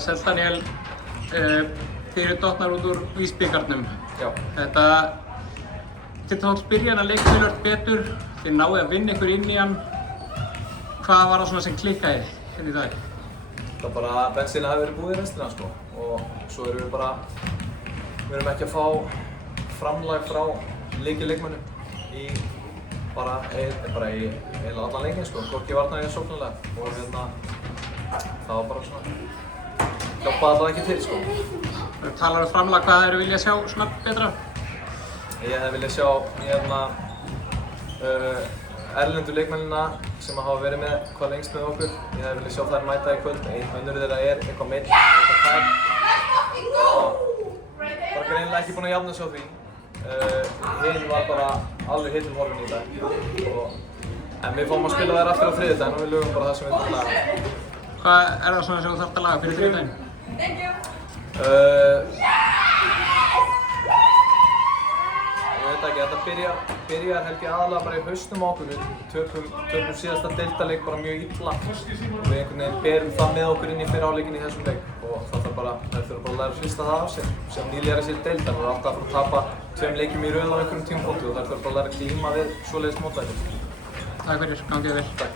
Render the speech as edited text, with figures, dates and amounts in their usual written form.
Self Daniel, þið eru dottnar út úr Vísbikarnum. Já. Þetta getur þá byrja hann að leika töluvert betur, þið náðu að vinna ykkur inn í hann. Hvað var það svona sem klikkaði hérna í dag? Það var bara að bensínu hafi verið búið í restina sko. Og svo erum við bara, við erum ekki að fá framlag frá lykilleikmönnum í bara í eiginlega allan leikinn sko. Hvorki varnaði eða sóknarlega. Og það var bara svona, hjálpaði alltaf ekki til sko. Þú talar um framlag, hvað eru viljað sjá svona betra? Ég hefði viljað sjá erlendu leikmennina sem hafa verið með hvað lengst með okkur. Ég hefði viljað sjá þær mæta í kvöld. Önnur þeirra er eitthvað meitt, eitthvað tæp. Og bara greinilega ekki búinn að jafna sig á því. Hinn var bara alveg hittum horfinn í dag. En við fáum að spila þær aftur á þriðjudaginn og við lögum bara það sem við þurfum að laga. Hvað er það svona sem þú þarft að laga fyrir þriðjudaginn? Ég veit ekki, þetta byrjar held ég aðalega bara í hausnum á okkur. Við töpum síðasta deildarleik bara mjög illa. Við einhvern veginn berum það með okkur inn í fyrri hálfleikinn í þessum leik. Og þær þurfa bara að læra að hrista það af sér. Sem nýliðar í sér deildar. Við erum alltaf að fara að tapa 2 leikjum í röð á einhverjum tímapunkti og þær þurfa bara að læra að glíma við svoleiðis mótlæti. Takk fyrir, gangið vel. Takk.